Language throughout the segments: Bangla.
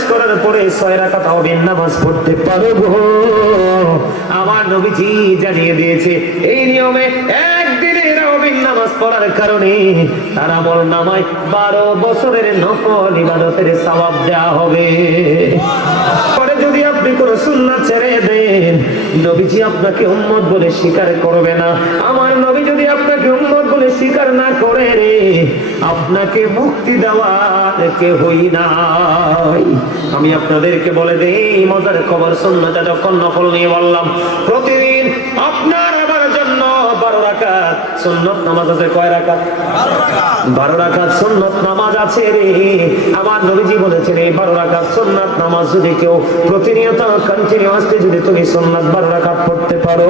শেষ করার পরে 6 রাকাত তাওবিন নামাজ পড়তে পারবো। আমার নবীজি জানিয়ে দিয়েছে এই নিয়মে একদিনের তাওবিন নামাজ পড়ার কারণে তার আমল নামায় 12 বছরের নফল ইবাদতের সওয়াব দেওয়া হবে। পরে যদি আপনি কোন সুন্নাত ছেড়ে দেন, নবীজি আপনাকে উম্মত বলে স্বীকার করবে না। আমার নবী যদি আপনাকে উম্মত বলে স্বীকার না করে রে, আপনাকে মুক্তি দেওয়ার কেউই নাই। আমি আপনাদেরকে বলে দেই মজার খবর, সুন্নাতে যখন নফল নিয়ে বললাম, প্রতিদিন আপনার আমার জন্য 12 রাকাত সুন্নাত নামাজ আছে। কয় রাকাত? 12 রাকাত সুন্নাত নামাজ আছে রে। আমার নবীজি বলেছেন এই 12 রাকাত সুন্নাত নামাজ যদি কেউ প্রতিনিয়ত কন্টিনিউয়াসলি যদি তুমি সুন্নাত 12 রাকাত পড়তে পারো,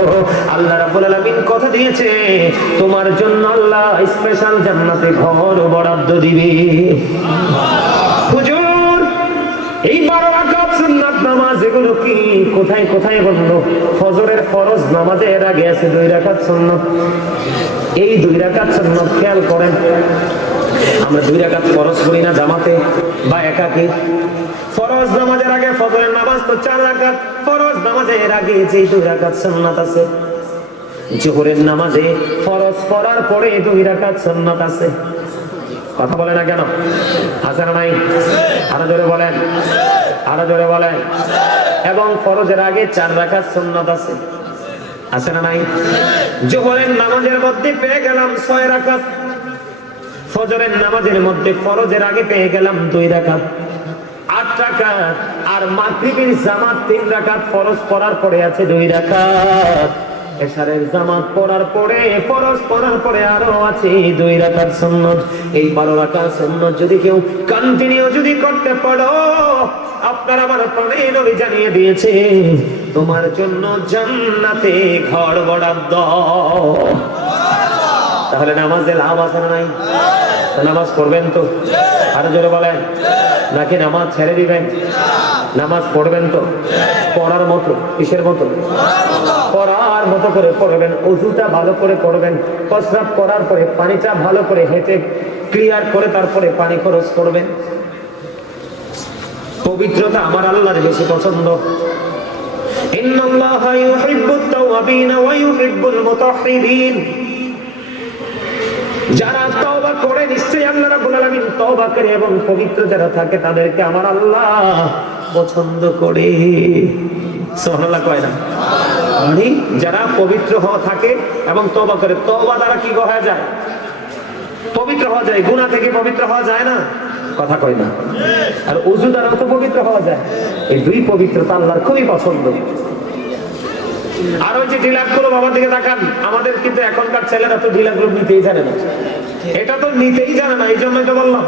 আল্লাহ রাব্বুল আলামিন কথা দিয়েছে তোমার জন্য আল্লাহ স্পেশাল জান্নাতে ঘর বরাদ্দ দিবে। হুজুর এই 12 রাকাত সুন্নাত নামাজ এগুলো কি কোথায় কোথায় বললো? ফজরের ফরজ নামাজের আগে আছে 2 রাকাত সুন্নাত। এই 2 রাকাত সুন্নাত খেয়াল করেন, আমরা 2 রাকাত ফরজ করি না জামাতে বা একাকী? ফরজ নামাজের আগে ফজরের নামাজ তো 4 রাকাত, ফরজ নামাজের আগে যে 2 রাকাত সুন্নাত আছে। জোহরের নামাজে ফরজ পড়ার পরে 2 রাকাত সুন্নাত আছে। কথা বলে না কেন? আছে না নাই? আরো জোরে বলেন, আরো জোরে বলেন। এবং ফরজের আগে 4 রাকাত সুন্নাত আছে। আছে না নাই? জোহরের নামাজের মধ্যে পেয়ে গেলাম 6 রাকাত, ফজরের নামাজের মধ্যে ফরজের আগে পেয়ে গেলাম 2 রাকাত, 8 রাকাত। আর মাগরিবের জামাত 3 রাকাত, ফরজ পড়ার পরে আছে 2 রাকাত। এশারের জামাত পড়ার পরে ফরজ পড়ার পরে আরো আছে 2 রাকাত সুন্নাত। এই 12 রাকাত সুন্নাত যদি কেউ কন্টিনিউ যদি করতে পারো, আপনার আমার প্রাণের নবী জানিয়ে দিয়েছে তোমার জন্য জান্নাতে ঘর বরাদ্দ। তাহলে নামাজের লাভ আছে না নাই? নামাজ পড়বেন তো? আরো জোরে বলেন। নাকি নামাজ ছেড়ে দিবেন? নামাজ পড়বেন তো? পড়ার মতো। কিসের মতো? পড়ার মতো করে পড়বেন। ওযুটা ভালো করে করবেন। প্রস্রাব করার পরে পানিটা ভালো করে হেঁটে ক্লিয়ার করে তারপরে পানি খরচ করবেন। পবিত্রতা আমার আল্লাহর বেশি পছন্দ। ইন্নাল্লাহা ইউহিব্বুত তাওয়াবিন ওয়া ইউহিব্বুল মুতাহহিরিন। যারা তওবা করে নিশ্চয়ই আল্লাহ রাব্বুল আলামিন তওবা করে এবং পবিত্র যারা থাকে তাদেরকে আমার আল্লাহ পছন্দ করে। সুবহানাল্লাহ কয় না? মানে যারা পবিত্র হওয়া থাকে এবং তওবা করে, তওবা দ্বারা কি হওয়া যায়? পবিত্র হওয়া যায়। গুনাহ থেকে পবিত্র হওয়া যায় না? কথা কয় না? আর ওযু দ্বারা তো পবিত্র হওয়া যায়। এই 2 পবিত্রতা আল্লাহর খুবই পছন্দ। আর ওই যে ঢিলাগুলো বাবার দিকে তাকান, আমাদের কিন্তু এখনকার ছেলেরা তো ঢিলাগুলো নিতেই জানে না। এটা তো নিতেই জানে না, এই জন্যই তো বললাম।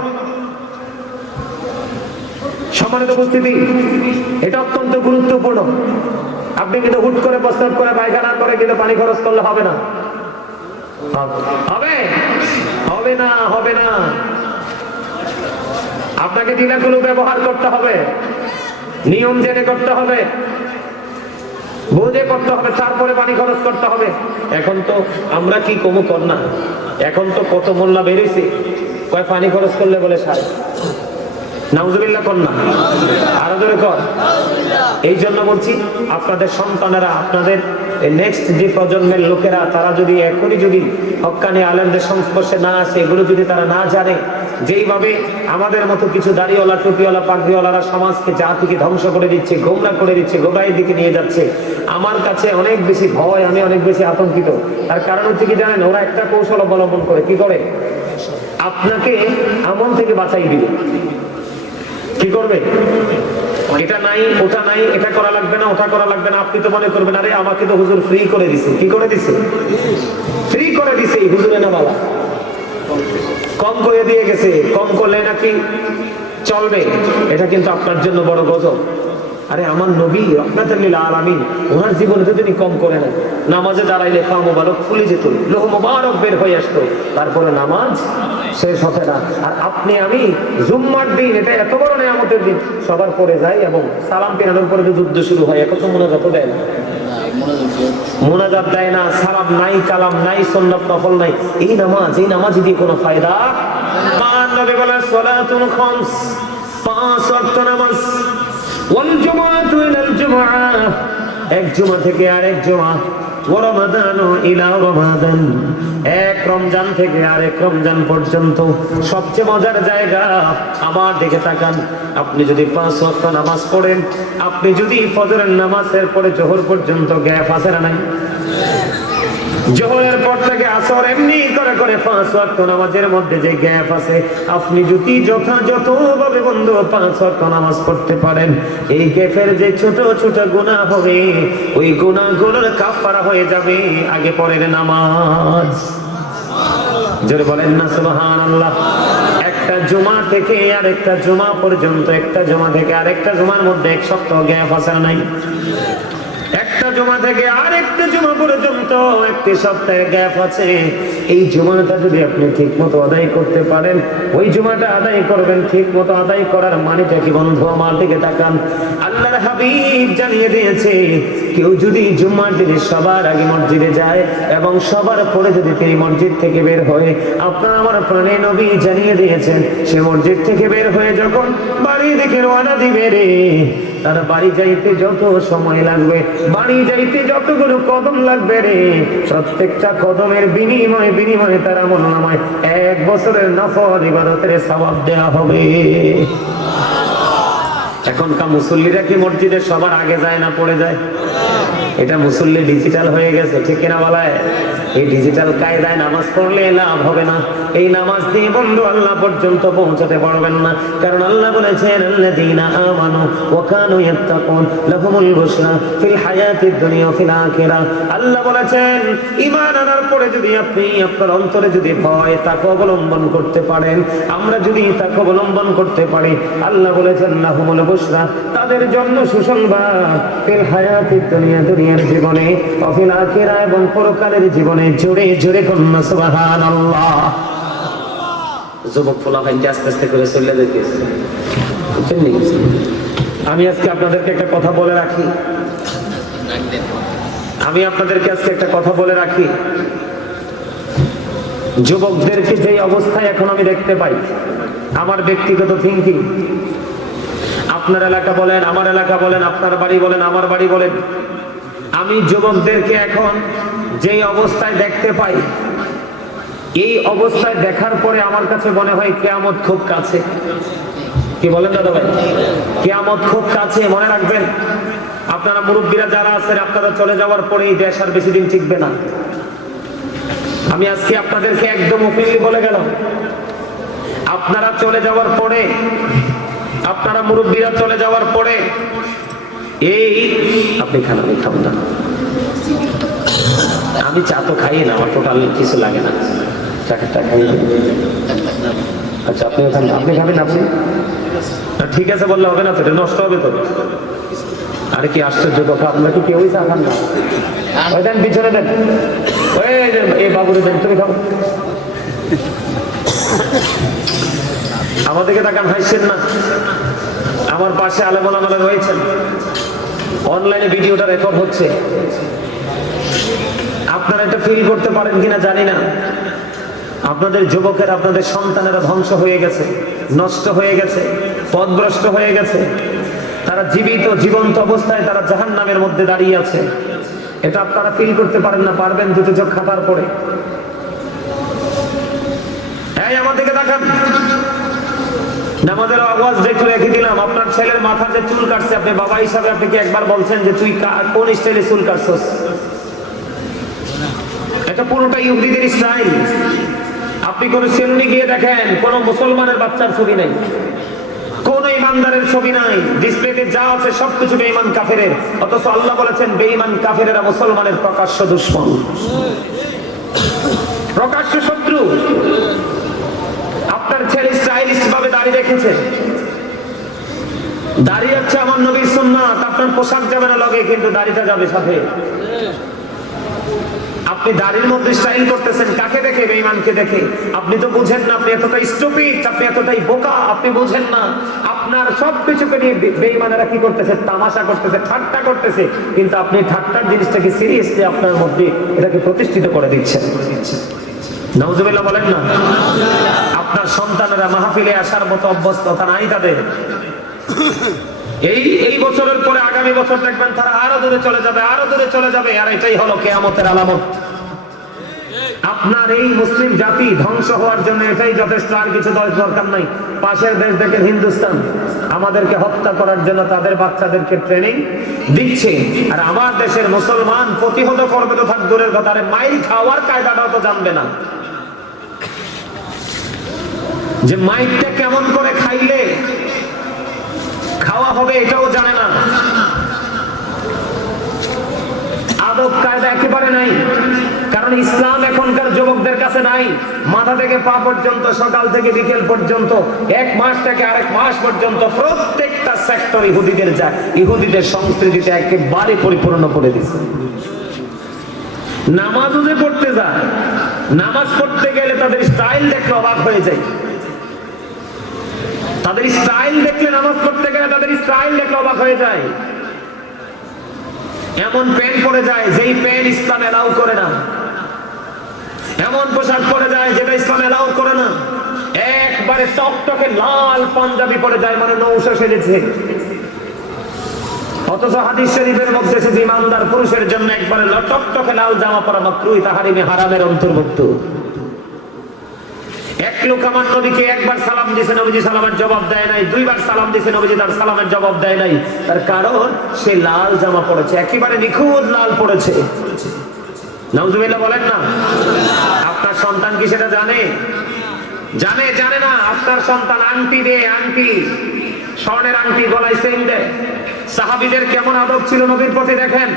সম্মানিত উপস্থিতি, এটা অত্যন্ত গুরুত্বপূর্ণ। আপনি কিন্তু হুট করে প্রস্তাব করে পায়খানা করে কিন্তু পানি খরচ করলে হবে না। হবে? হবে না, হবে না। আপনাকে ঢিলাগুলো ব্যবহার করতে হবে, নিয়ম জেনে করতে হবে, বুঝে করতে হবে, তারপরে পানি খরচ করতে হবে। এখন তো আমরা কি কমু কর না, এখন তো কত মোল্লা বেরিয়েছে, কয় পানি খরচ করলে বলে সারে। নাউজুবিল্লাহ কর না, আরো জোরে কর। এই জন্য বলছি আপনাদের সন্তানেরা, আপনাদের নেক্সট যে প্রজন্মের লোকেরা, তারা যদি এখনই যদি হক্কানি আলেমদের সংস্পর্শে না আসে, এগুলো যদি তারা না জানে, যেইভাবে আমাদের মতো কিছু দাড়িওয়ালা টুপিওয়ালা পাগড়িওয়ালারা সমাজকে জাতিকে ধ্বংস করে দিচ্ছে, গোমরা করে দিচ্ছে, গোমরাহির দিকে নিয়ে যাচ্ছে, আমার কাছে অনেক বেশি ভয়, আমি অনেক বেশি আতঙ্কিত। তার কারণ হচ্ছে কি জানেন? ওরা একটা কৌশল অবলম্বন করে। কি করে? আপনাকে আমল থেকে বাঁচাই দিবে। কি করবে? এটা নাই, ওটা নাই, এটা করা লাগবে না, ওটা করা লাগবে না। আপনি তো মনে করবেন আরে আমাকে তো হুজুর ফ্রি করে দিছে। কি করে দিছে? ফ্রি করে দিছে। হুজুরে না বাবা কম করে দিয়ে গেছে, কম করলে নাকি চলবে। এটা কিন্তু আপনার জন্য বড় গজব। আরে আমার নবী রাহমাতুল লিল আলামিন, ওনার জীবনে তো তিনি কম করে না। নামাজে দাঁড়াইলে পা মোবারক ফুলে যেত, লোহ মোবারক বের হয়ে আসতো, তারপরে নামাজ শেষ হতে না। আর আপনি আমি জুম্মার দিন, এটা এত বড় নিয়ামতের দিন, সবার পরে যাই এবং সালাম ফেরানোর পরে তো যুদ্ধ শুরু হয়। এখন তো মোনাজাত দেয় না, মোনাজাত দেয় না, সালাম নাই, কালাম নাই, সুন্নাত নফল নাই। এই নামাজ দিয়ে কোনো ফায়দা? নবী বলেন সালাতুল খামস, 5 ওয়াক্ত নামাজ। এক জুমা থেকে আরেক জুমা, রমাদানু ইলা রমাদান, এক রমজান থেকে আরেক রমজান পর্যন্ত সবচেয়ে মজার জায়গা। আমার দিকে তাকান, আপনি যদি 5 ওয়াক্ত নামাজ পড়েন, আপনি যদি ফজরের নামাজের পরে জোহর পর্যন্ত গ্যাপ আছে না নাই? জোহরের পর থেকে আসর এমনি করে করে 5 ওয়াক্ত নামাজের মধ্যে যে গ্যাপ আছে, আপনি যদি যথাযথভাবে বন্ধু 5 ওয়াক্ত নামাজ পড়তে পারেন, এই গ্যাপের যে ছোট ছোট গুনাহ হবে, ওই গুনাহগুলোর কাফারা হয়ে যাবে আগে পরের নামাজ। জোরে বলেন না সুবহানাল্লাহ। একটা জুমা থেকে আরেকটা জুমা পর্যন্ত, একটা জুমা থেকে আরেকটা জুমার মধ্যে 1 সপ্তাহ গ্যাপ আছে নাই? একটা জুমা থেকে আরেকটা জুমা পর্যন্ত 1 সপ্তাহে গ্যাপ আছে। এই জুমাটা যদি আপনি ঠিক মতো আদায় করতে পারেন, ওই জুমাটা আদায় করবেন। ঠিক মতো আদায় করার মানেটা কি বন্ধু? আমার দিকে তাকান, আল্লাহর হাবিব জানিয়ে দিয়েছে, কেউ যদি জুম্মার দিনে সবার আগে মসজিদে যায় এবং সবার পরে যদি তিনি মসজিদ থেকে বের হয়ে, আপনার আমার প্রাণে নবী জানিয়ে দিয়েছেন, সে মসজিদ থেকে বের হয়ে যখন বাড়ি দিকে রওনা দিবে রে, তার বাড়ি যাইতে যত সময় লাগবে, বাড়ি যাইতে যতগুলো কদম লাগবে রে, প্রত্যেকটা কদমের বিনিময়ে তার আমলনামায় 1 বছরের নফল ইবাদতের সওয়াব দেওয়া হবে। এখনকার মুসল্লিরা কি মসজিদে সবার আগে যায় না পড়ে যায়? এটা মুসল্লি ডিজিটাল হয়ে গেছে, ঠিক কিনা বলায়? এই ডিজিটাল কায়দায় নামাজ পড়লে লাভ হবে না। এই নামাজ দিয়ে বন্ধু আল্লাহ পর্যন্ত পৌঁছাতে পারবেন না। কারণ আল্লাহ বলেছেন, আল্লাযীনা আমানু ওয়া কানু ইয়াত্তাকুন লাহুমুল বুশরা ফিল হায়াতিদ দুনিয়া ওয়া ফিল আখিরাহ। আল্লাহ বলেছেন, ঈমান আনার পরে যদি আপনি আপনার অন্তরে যদি ভয় তাকওয়া অবলম্বন করতে পারেন, আমরা যদি তাকওয়া অবলম্বন করতে পারি, আল্লাহ বলেছেন লাহুমুল বুশরা, তাদের জন্য সুসংবাদ, ফিল হায়াতিদ দুনিয়া, দুনিয়ার জীবনে, ওয়া ফিল আখিরাহ, এবং পরকালের জীবনে। জোরে জোরে কন্যা সুবহানাল্লাহ। যুবক ফুলাফাইন আস্তে আস্তে করে চলে যেতেছে। আমি আজকে আপনাদেরকে একটা কথা বলে রাখি, যুবকদেরকে যে অবস্থায় এখন আমি দেখতে পাই, আমার ব্যক্তিগত থিঙ্কিং, আপনার এলাকা বলেন, আমার এলাকা বলেন, আপনার বাড়ি বলেন, আমার বাড়ি বলেন, আমি যুবকদেরকে এখন যে অবস্থায় দেখতে পাই, এই অবস্থায় দেখার পরে আমার কাছে মনে হয় কিয়ামত খুব কাছে। কি বলেন দাদা ভাই? কিয়ামত খুব কাছে। মনে রাখবেন, আপনারা মুরব্বীরা যারা আছেন, আপনারা চলে যাওয়ার পরে এই দেশ আর বেশি দিন টিকবে না। আমি আজকে আপনাদেরকে একদম ওপেনলি বলে গেলাম, আপনারা চলে যাওয়ার পরে, আপনারা মুরব্বীরা চলে যাওয়ার পরে, এই আপনি খান, আমি খাবো না, আমি চা তো খাই না, আমার টোটাল কিছু লাগে না, চাটা খাই। আচ্ছা আপনি খান, আপনি খাবেন? আপনি ঠিক আছে বললে হবে না তো, এটা নষ্ট হবে তো। আরে কি আশ্চর্য কথা, আপনারা কি কেউই চা খান না? ওই দেন, পিছনে দেন, ওই বাবুরে দেন, তুমি খাও। আমাদেরকে তাকান, হাসছেন না? আমার পাশে আলেম ওলামারা রয়েছেন, অনলাইনে ভিডিওটা রেকর্ড হচ্ছে, আপনারা এটা ফিল করতে পারেন কিনা জানি না। আপনাদের যুবকের, আপনাদের সন্তানেরা ধ্বংস হয়ে গেছে, নষ্ট হয়ে গেছে, পথভ্রষ্ট হয়ে গেছে। তারা জীবন্ত অবস্থায় তারা জাহান্নামের মধ্যে দাঁড়িয়ে আছে। এটা আপনারা ফিল করতে পারেন না? পারবেন দুটো চোখ খাতার পরে? এই আমাদেরকে দেখান, নামাজের আওয়াজ একটু রেখে দিলাম। আপনার ছেলের মাথা যে চুল কাটছে, আপনি বাবা হিসাবে আপনি কি একবার বলছেন যে তুই কোন স্টাইলে চুল কাটছস? এটা পুরোটা ইহুদিদের স্টাইল। আপনি কোন সেলুনে গিয়ে দেখেন, কোন মুসলমানের বাচ্চার ছবি নাই, কোন ইমানদারের ছবি নাই, ডিসপ্লেতে যা আছে সবকিছু বেঈমান কাফেরের। অথচ আল্লাহ বলেছেন বেঈমান কাফেরেরা মুসলমানের প্রকাশ্য দুশমন, প্রকাশ্য শত্রু। আপনার ছেলে স্টাইলিস্ট ভাবে দাড়ি রেখেছে, দাড়ি হচ্ছে আমার নবীর সুন্নাত। আপনার পোশাক যাবে না লগে, কিন্তু দাড়িটা যাবে সাথে। আপনি দাড়ির মধ্যে স্টাইল করতেছেন কাকে দেখে? বেঈমানকে দেখে। আপনি তো বুঝেন না, আপনি এতটাই স্টুপিড, আপনি এতটাই বোকা, আপনি বুঝেন না। আপনার সবকিছুকে নিয়ে বেঈমানেরা কি করতেছে? তামাশা করতেছে, ঠাট্টা করতেছে। কিন্তু আপনি ঠাট্টার জিনিসটাকে সিরিয়াসলি আপনার মধ্যে এটাকে প্রতিষ্ঠিত করে দিচ্ছেন। নাউজুবিল্লাহ বলেন না? আপনার সন্তানেরা মাহফিলে আসার মতো অভ্যস্ততা নাই তাদের। এই বছরের পরে আগামী বছর দেখবেন তারা আরো দূরে চলে যাবে, আরো দূরে চলে যাবে। আর এটাই হলো কিয়ামতের আলামত। আপনার এই মুসলিম জাতি ধ্বংস হওয়ার জন্য এটাই যথেষ্ট, আর কিছু দরকার নাই। পাশের দেশ দেখেন হিন্দুস্তান, আমাদেরকে হত্যা করার জন্য তাদের বাচ্চাদেরকে ট্রেনিং দিচ্ছে, আর আমার দেশের মুসলমান প্রতিহত করবে তো থাক দূরের কথা, আরে মাইল খাওয়ার কায়দাটাও তো জানবে না, যে মাইকটা কেমন করে খাইলে খাওয়া হবে এটাও জানে না। আদব কায়দা একেবারে নাই, কারণ ইসলাম এখনকার যুবকদের কাছে নাই। মাথা থেকে পা পর্যন্ত, সকাল থেকে বিকেল পর্যন্ত, এক মাস থেকে আরেক মাস পর্যন্ত প্রত্যেকটা সেক্টর ইহুদিদের যায়, ইহুদিদের সংস্কৃতিতে একেবারে পরিপূর্ণ করে দিচ্ছে। নামাজও যে পড়তে যায়, নামাজ পড়তে গেলে তাদের স্টাইল দেখলে অবাক হয়ে যায়। তাদের স্টাইল দেখলে, নামাজ পড়তে গেলে তাদের স্টাইল দেখলে অবাক হয়ে যায়। এমন প্যান্ট পরে যায় যেই প্যান্ট ইসলাম এলাউ করে না, এমন পোশাক পরে যায় যেটা ইসলাম এলাউ করে না, একবারে টকটকে লাল পাঞ্জাবি পরে যায়, মানে নৌশা সেজেছে। অথচ হাদিস শরীফের মধ্যে সে ইমানদার পুরুষের জন্য একবারে টকটকে লাল জামা পরা মাত্রই তাহরিমে হারামের অন্তর্ভুক্ত। এক লোক আমার নবীকে একবার সালাম দিয়েছে, নবীজি সালামের জবাব দেয় নাই। দুইবার সালাম দিয়েছে, নবীজি তার সালামের জবাব দেয় নাই। তার কারণ সে লাল জামা পড়েছে, একেবারে নিখুঁত লাল পড়েছে। নাউজুবিল্লাহ বলেন না। আপনার সন্তান কি সেটা জানে? জানে না। আপনার সন্তান আংটি দেয়, আংটি, স্বর্ণের আংটি, গলায় চেইন দেয়। সাহাবীদের কেমন আদব ছিল নবীর প্রতি দেখেন।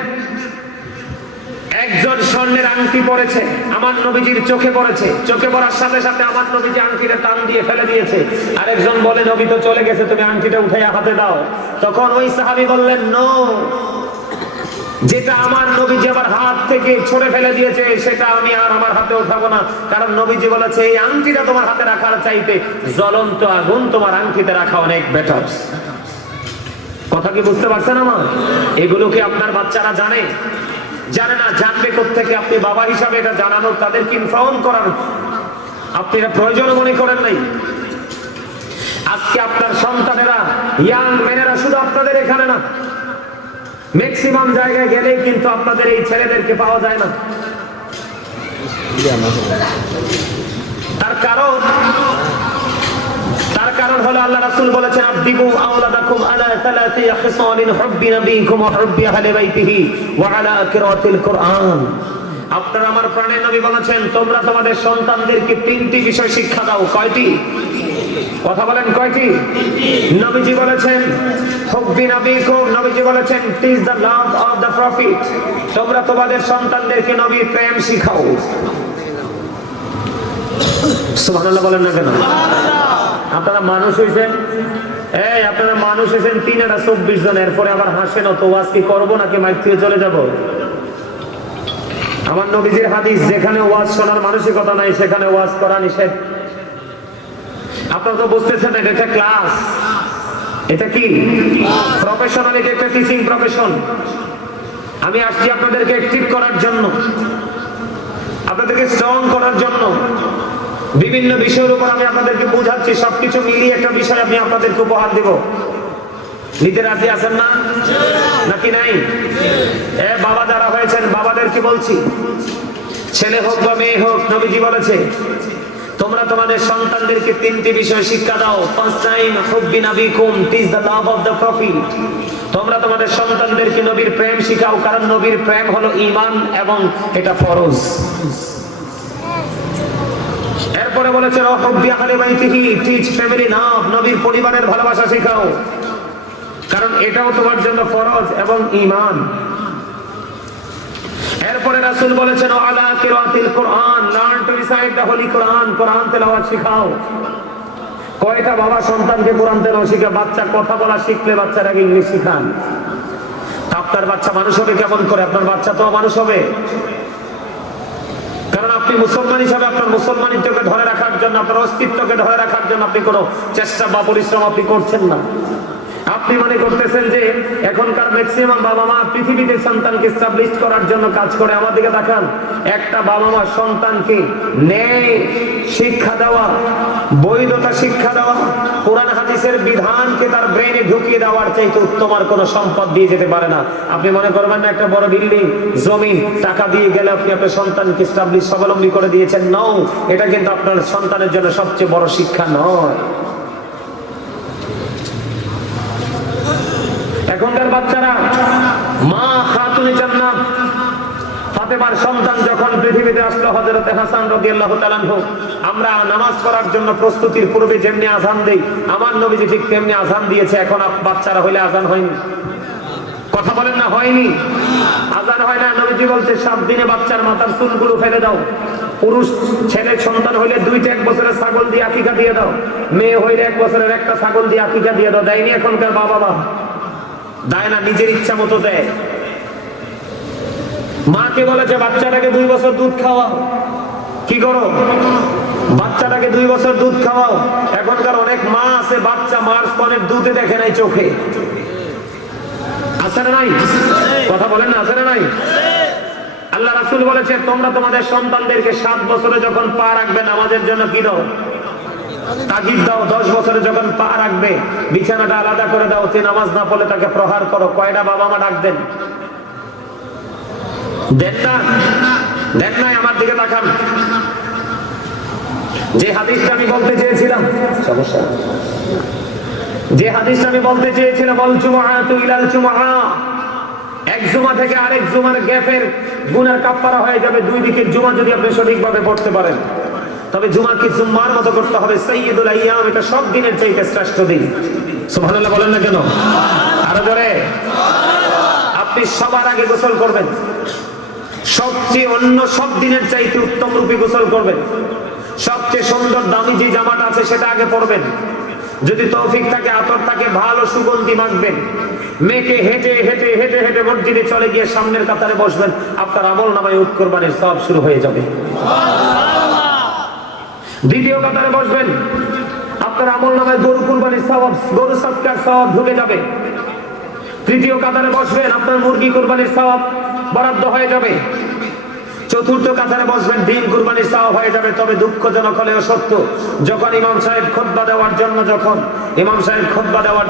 একজন স্বর্ণের আংটি পরেছে, আমার নবীজির চোখে পড়েছে, চোখে পড়ার সাথে সাথে আমার নবীজি আংটিটা টান দিয়ে ফেলে দিয়েছে। আরেকজন বলে, নবী তো চলে গেছে, তুমি আংটিটা উঠাইয়া হাতে দাও। তখন ওই সাহাবী বললেন, নো, যেটা আমার নবীজি আমার হাত থেকে ছড়ে ফেলে দিয়েছে সেটা আমি আর আমার হাতে উঠাবো না, কারণ নবীজি বলেছে এই আংটিটা তোমার হাতে রাখার চাইতে জ্বলন্ত আগুন তোমার আংটিতে রাখা অনেক বেটার। কথা কি বুঝতে পারছেন আমার? এগুলো কি আপনার বাচ্চারা জানে? জানে না। জানবে কোত্থেকে? আপনি বাবা হিসাবে এটা জানানো, তাদেরকে ইনফর্ম করানো আপনি এটা প্রয়োজন মনে করেন নাই। আজকে আপনার সন্তানেরা, ইয়াং মেনেরা, শুধু আপনাদের এখানে না, ম্যাক্সিমাম জায়গায় গেলেই কিন্তু আপনাদের এই ছেলেদেরকে পাওয়া যায় না। তার কারণ হলো আল্লাহ রাসূল বলেছেন, আদিবু আওলাদাকুম আলা সালাতি খিসালিন হুব্বি নবীকুম ওয়া হুব্বি আহলি বাইতিহি ওয়া আলা কিরাতিল কুরআন। আপনারা আমার প্রাণের নবী বলেছেন, তোমরা তোমাদের সন্তানদেরকে তিনটি বিষয় শিক্ষা দাও। কয়টি? কথা বলেন, কয়টি? নবীজি বলেছেন হুব্বি নবীকুম, নবীজি বলেছেন teach the love of the profit, তোমরা তোমাদের সন্তানদেরকে নবীর প্রেম শিখাও। সুবহানাল্লাহ বলেন না কেন? আপনারা মানুষ হইছেন, আপনারা মানুষ হইছেন 324 জন, এরপরে আবার হাসেন। তো ওয়াজ কি করবো নাকি মাইক থেকে চলে যাব? আমার নবীজির হাদিস, যেখানে ওয়াজ শোনার মানসিকতা নাই সেখানে ওয়াজ করা নিষেধ। আপনারা তো বুঝতেছেন না, এটা ক্লাস, এটা কি প্রফেশনাল, এটা একটা টিচিং প্রফেশন। আমি আসছি আপনাদেরকে অ্যাক্টিভ করার জন্য, আপনাদেরকে স্ট্রং করার জন্য। বিভিন্ন বিষয়ের উপর আমি আপনাদেরকে বোঝাচ্ছি, সবকিছু মিলিয়ে একটা বিষয় আমি আপনাদেরকে উপহার দেব। নিতে রাজি আছেন না নাকি নাই? বাবা যারা হয়েছেন বাবাদেরকে বলছি, ছেলে হোক বা মেয়ে হোক, নবীজি বলেছে তোমরা তোমাদের সন্তানদেরকে তিনটি বিষয় শিক্ষা দাও। ফার্স্ট টাইম হুব্বি নবীকুম, teach the love of the profit, তোমরা তোমাদের সন্তানদেরকে নবীর প্রেম শিখাও, কারণ নবীর প্রেম হলো ঈমান এবং এটা ফরজ। এরপরে বলেছে হুব্বি আহলি বাইতিহি, টিচ ফ্যামিলি লাভ, নবীর পরিবারের ভালোবাসা শেখাও, কারণ এটাও তোমার জন্য ফরজ এবং ঈমান। এরপরে রাসূল বলেছেন আলা কিরাতিল কুরআন, learn to recite the holy Quran, কোরআন তেলাওয়াত শিখাও। কয়টা বাবা সন্তানকে কোরআন তেলাওয়াত শিখায়? বাচ্চা কথা বলা শিখলে বাচ্চার আগে ইংলিশ শিখান। আপনার বাচ্চা মানুষ হবে কেমন করে? আপনার বাচ্চা তো মানুষ হবে, কারণ আপনি মুসলমান হিসাবে আপনার মুসলমানিত্বকে ধরে রাখার জন্য, আপনার অস্তিত্বকে ধরে রাখার জন্য আপনি কোনো চেষ্টা বা পরিশ্রম আপনি করছেন না। আপনি মনে করতেছেন যে এখনকার ম্যাক্সিমাম বাবা মা পৃথিবীতে সন্তানকে এস্টাবলিশ করার জন্য কাজ করে। আমার দিকে তাকান, একটা বাবা মা সন্তানকে ন্যায় শিক্ষা দেওয়া, বৈধতা শিক্ষা দেওয়া, কোরআন হাদিসের বিধানকে তার ব্রেনে ঢুকিয়ে দেওয়ার চাইতে উত্তম আর কোনো সম্পদ দিয়ে যেতে পারে না। আপনি মনে করবেন না একটা বড় বিল্ডিং, জমিন, টাকা দিয়ে গেলে আপনি আপনার সন্তানকে স্টাবলিশ, স্বাবলম্বী করে দিয়েছেন। নাও, এটা কিন্তু আপনার সন্তানের জন্য সবচেয়ে বড় শিক্ষা নয়। এখনকার বাচ্চারা, মা খাতুনে জান্নাত ফাতেমার সন্তান যখন পৃথিবীতে আসলো, হযরত হাসান রাদিয়াল্লাহু তাআলা আনহু, আমরা নামাজ পড়ার জন্য প্রস্তুতির পূর্বে যেমনি আযান দেই, আমার নবীজি ঠিক তেমনি আযান দিয়েছে। এখন বাচ্চারা হইলে আযান হয়নি। কথা বলেন না, হয়নি? আযান হয় না। নবীজি বলছে 7 দিনে বাচ্চার মাথার চুলগুলো ফেলে দাও। পুরুষ ছেলে সন্তান হইলে 2টা 1 বছরের ছাগল দিয়ে আকিকা দিয়ে দাও। মেয়ে হইলে 1 বছরের একটা ছাগল দিয়ে আকিকা দিয়ে দাও। দেয়নি এখনকার বাবা মা? দেয় না, নিজের ইচ্ছা মতো দেয়। মাকে বলেছে বাচ্চাটাকে 2 বছর দুধ খাওয়াও। কি করো? বাচ্চাটাকে 2 বছর দুধ খাওয়াও। এখনকার অনেক মা আছে, বাচ্চা মার স্তনের দুধে দেখে নাই চোখে। আছে না নাই? কথা বলেন না, আছে না নাই? আল্লাহ রাসূল বলেছে তোমরা তোমাদের সন্তানদেরকে 7 বছরে যখন পা রাখবে নামাজের জন্য কি দাও? তাগিদ দাও। 10 বছরে যখন পা রাখবে বিছানাটা আলাদা করে দাও। যে নামাজ না পড়লে তাকে প্রহার করো। কয়টা বাবা মা ডাক দেন? দেন না? দেন নাই? আমার দিকে তাকান। যে হাদিসটা আমি বলতে চেয়েছিলাম, সমস্যা, যে হাদিসটা আমি বলতে চেয়েছিলাম, আল জুমআতু ইলাল জুমআ, এক জুমা থেকে আরেক জুমার গ্যাপের গুনার কাফারা হয়ে যাবে 2 দিকের জুমা যদি আপনি সঠিকভাবে পড়তে পারেন। তবে জুমাকে জুম্মার মতো করতে হবে। সাইয়্যিদুল আইয়াম, এটা সব দিনের চাইতে শ্রেষ্ঠ দিন। সুবহানাল্লাহ বলেন না কেন? আরো জোরে। আপনি সবার আগে গোসল করবেন, সবচেয়ে অন্য সব দিনের চাইতে উত্তম রূপে গোসল করবেন। সবচেয়ে সুন্দর দামি যে জামাটা আছে সেটা আগে পরবেন। যদি তৌফিক থাকে, আতর থাকে, ভালো সুগন্ধি মাখবেন। মেয়েকে হেঁটে হেঁটে হেঁটে হেঁটে মসজিদে চলে গিয়ে সামনের কাতারে বসবেন। আপনার আমল নামায় উট কুরবানির সওয়াব শুরু হয়ে যাবে। দ্বিতীয় কাতারে বসবেন, আপনার আমল নামায় গরু কুরবানির সওয়াব, গরু সদকার সওয়াব ঢুকে যাবে। তৃতীয় কাতারে বসবেন, আপনার মুরগি কুরবানির সওয়াব বরাদ্দ হয়ে যাবে। চতুর্থ কাতারে বসবেন, দিন কুরবানির সওয়াব হয়ে যাবে। তবে দুঃখজনক হলেও সত্য, যখন ইমাম সাহেব খুতবা দেওয়ার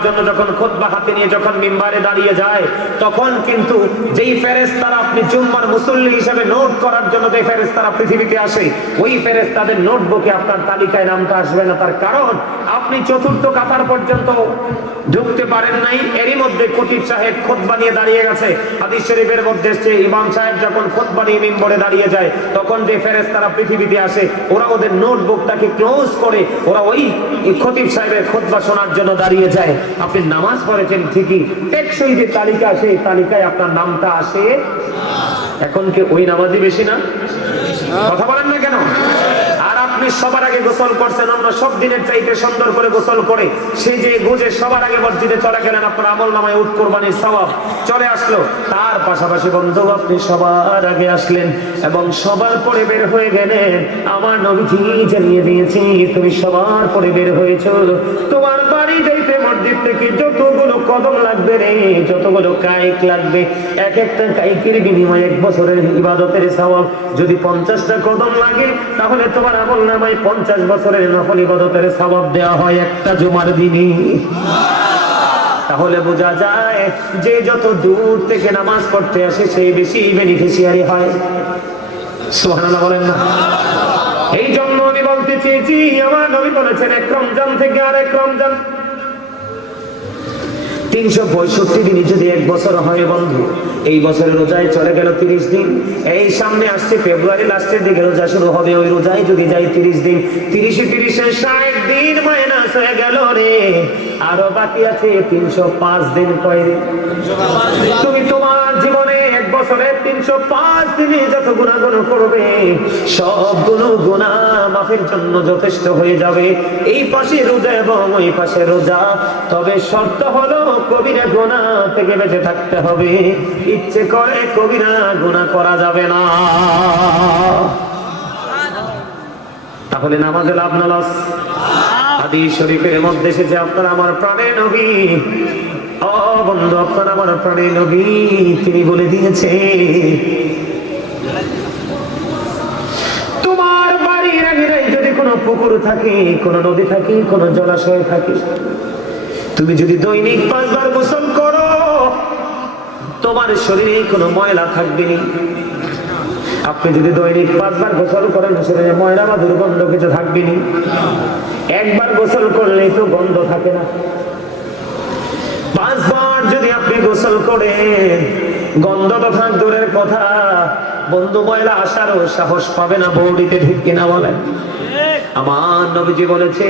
জন্য যখন খুতবা হাতে নিয়ে যখন মিম্বারে দাঁড়িয়ে যায়, তখন কিন্তু যেই ফেরেশতারা আপনি জুম্মার মুসল্লি হিসেবে নোট করার জন্য যে ফেরেশতারা পৃথিবীতে আসে, ওই ফেরেশতাদের নোটবুকে আপনার তালিকায় নামটা আসবে না। তার কারণ আপনি চতুর্থ কাতার পর্যন্ত ঢুকতে পারেন নাই। এরই মধ্যে খতিব সাহেব খুতবা নিয়ে দাঁড়িয়ে গেছে। হাদিস শরীফের মধ্যে এসেছে, ইমাম সাহেব যখন খুতবা নিয়ে মিম্বরে দাঁড়িয়ে যায়, তখন যে ফেরেশতারা পৃথিবীতে আসে, ওরা ওদের নোটবুকটাকে ক্লোজ করে ওরা ওই খতিব সাহেবের খুতবা শোনার জন্য দাঁড়িয়ে যায়। আপনি নামাজ পড়েছেন ঠিকই, টেকসই যে তালিকা, সেই তালিকায় আপনার নামটা আসে। এখন কি ওই নামাজই বেশি না? কথা বলেন না কেন? আর আপনি সবার আগে গোসল করছেন, অন্য সব দিনের চাইতে সুন্দর করে গোসল করে সেই যে গুজে সবার আগে মসজিদে চলে গেলেন, আপনার আমল নামায় উট কুরবানির সওয়াব চলে আসলো। তার পাশাপাশি বন্ধু আপনি সবার আগে আসলেন এবং সবার পরে বের হয়ে গেলেন। আমার নবীজি জানিয়ে দিয়েছি, তুমি সবার পরে বের হয়েছো। তোমার বাড়ি যাইতে মসজিদ থেকে যতগুলো কদম লাগবে রে, যতগুলো কাইক লাগবে, এক একটা কাইকের বিনিময়ে 1 বছরের ইবাদতের সওয়াব। যদি 50টা কদম লাগে, তাহলে তোমার আমল নামায় 50 বছরের নফল ইবাদতের সওয়াব দেওয়া হয় একটা জুমার দিনে। তাহলে বোঝা যায় যে যত দূর থেকে নামাজ পড়তে আসে সেই বেশি বেনিফিশিয়ারি হয়। সুবহানাল্লাহ বলেন না? এই জন্য আমি বলতে চেয়েছি, আমার নবী বলেছেন এক রমজান থেকে আরেক রমজান 365 দিন যদি 1 বছর হয় বন্ধু, এই বছরের রোজায় চলে গেল 30 দিন। এই সামনে আসছে ফেব্রুয়ারি লাস্টের দিকে রোজা শুরু হবে, ওই রোজায় যদি যাই 30 দিন, 30-30 60 দিন মাইনাস হয়ে গেল রে। আরো বাকি আছে 305 দিন। কয় দিন? তুমি তোমার জীবনে 1 বছরে 305 দিনে যত গুনাহগুলো করবে, সবগুলো গুনাহ মাফের জন্য যথেষ্ট হয়ে যাবে। এই পাশে রোজা এবং ওই পাশে রোজা। তবে শর্ত হলো কবিরা গুনাহ থেকে বেঁচে থাকতে হবে। ইচ্ছে করে কবিরা গুনাহ করা যাবে না। তাহলে নামাজে লাভ না লস? হাদিস শরীফের মধ্যে এসেছে, আপনার আমার প্রাণের নবী, ও বন্ধু, আপনার আমার প্রাণের নবী তিনি বলে দিয়েছে, তোমার বাড়ির আঙিনায় যদি কোনো পুকুর থাকে, কোন নদী থাকে, কোন জলাশয় থাকে। তুমি যদি দৈনিক 5 বার গোসল করো, তোমার শরীরে কোনো ময়লা থাকবে না। আপনি যদি দৈনিক 5 বার গোসল করেন, শরীরে ময়লা বা দুর্গন্ধ কিছু থাকবে না। একবার গোসল করলেই তো গন্ধ থাকে না। 5 বার যদি আপনি গোসল করেন, গন্ধ তো থাক দূরের কথা, বন্ধু ময়লা আসারও সাহস পাবে না বৌদিতে, ঠিক কিনা বলেন? আমার নবীজি বলেছে,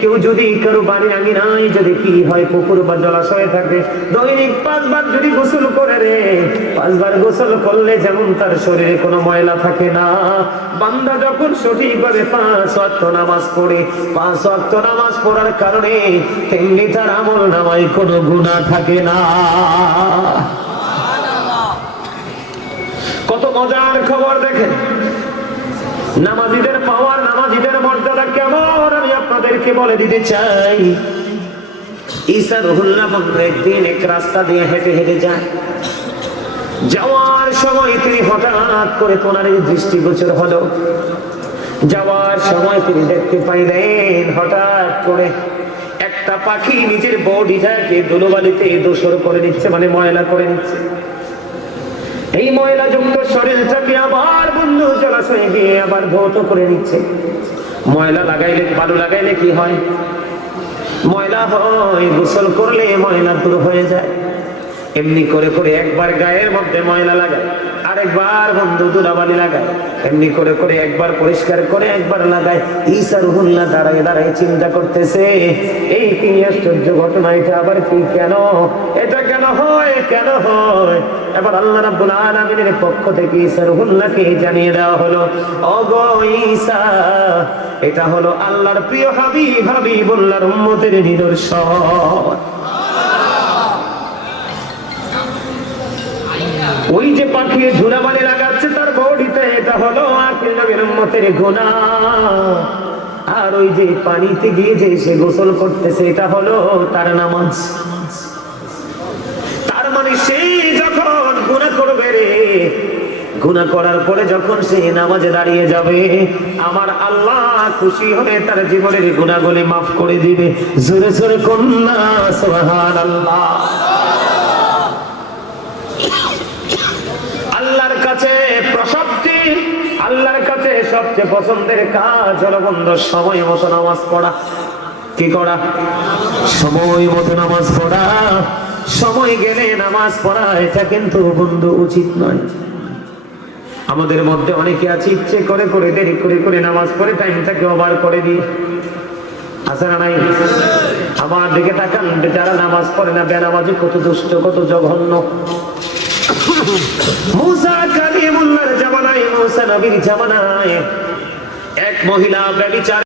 কেউ যদি কারো বাড়ির আঙিনায় যদি কি হয় পুকুর বা জলাশয় থাকে, দৈনিক 5 বার যদি গোসল করে রে, 5 বার গোসল করলে যেমন তার শরীরে কোনো ময়লা থাকে না, বান্দা যখন সঠিকভাবে 5 ওয়াক্ত নামাজ পড়ে, 5 ওয়াক্ত নামাজ পড়ার কারণে তেমনি তার আমল নামায় কোনো গুনাহ থাকে না। কত মজার খবর দেখেন, নামাজীদের পাওয়ার, নামাজীদের মর্যাদা কেমন আমি আপনাদেরকে বলে দিতে চাই। ঈসা রুহুল্লাহ একদিন এক রাস্তা দিয়ে হেঁটে হেঁটে যায়, যাওয়ার সময় তিনি হঠাৎ করে ওনার দৃষ্টিগোচর হলো। যাওয়ার সময় তিনি দেখতে পাইলেন হঠাৎ করে একটা পাখি নিজের বডিটাকে ধুলোবালিতে দূষর করে নিচ্ছে, মানে ময়লা করে নিচ্ছে। এই ময়লা যুক্ত শরীরটাকে আবার বন্ধু জলাশয়ে গিয়ে আবার ধৌত করে নিচ্ছে। ময়লা লাগাইলে, বালু লাগাইলে কি হয়? ময়লা হয়। গোসল করলে ময়লা দূর হয়ে যায়। এমনি করে করে একবার গায়ের মধ্যে ময়লা লাগায়, আরেকবার বন্ধু ধুলাবালি লাগায়, এমনি করে করে একবার পরিষ্কার করে একবার লাগায়। ঈসা রুহুল্লাহ দাঁড়ায় দাঁড়ায় চিন্তা করতেছে, এই কি আশ্চর্য ঘটনা, এটা আবার কি, কেন এটা কেন হয়, কেন হয়? এবার আল্লাহ রাব্বুল আলামিনের পক্ষ থেকে ঈসা রুহুল্লাহকে জানিয়ে দেওয়া হলো, ওগো ঈসা, এটা হলো আল্লাহর প্রিয় হাবিব, হাবিবুল্লাহর উম্মতের নিদর্শন। ওই যে পাখি ধুলাবালি লাগাচ্ছে তার বডিতে, এটা হলো আখির নবীর উম্মতের গুনাহ। আর ওই যে পানিতে গিয়ে যে সে গোসল করতেছে, এটা হলো তার নামাজ। তার মানে সে যখন গুনাহ করবে রে, গুনাহ করার পরে যখন সে নামাজে দাঁড়িয়ে যাবে, আমার আল্লাহ খুশি হয়ে তার জীবনের গুনাহগুলি মাফ করে দিবে। জোরে জোরে কন্যা সুবহানাল্লাহ। আল্লাহর কাছে প্রশস্তি, আল্লাহর কাছে সবচেয়ে পছন্দের কাজ হলো বন্ধু সময় মতো নামাজ পড়া। কি করা? সময় মতো নামাজ পড়া। সময় গেলে নামাজ পড়া, এটা কিন্তু বন্ধু উচিত নয়। আমাদের মধ্যে অনেকে আছে ইচ্ছে করে করে দেরি করে করে নামাজ পড়ে টাইমটাকে ওভার করে দিই। আছে না নাই? আমার দিকে তাকান, যারা নামাজ পড়ে না, বেনামাজি কত দুষ্ট, কত জঘন্য। মুসা কালিমুল্লাহর জামানায়, মুসা নবীর জামানায় এক মহিলা ব্যভিচার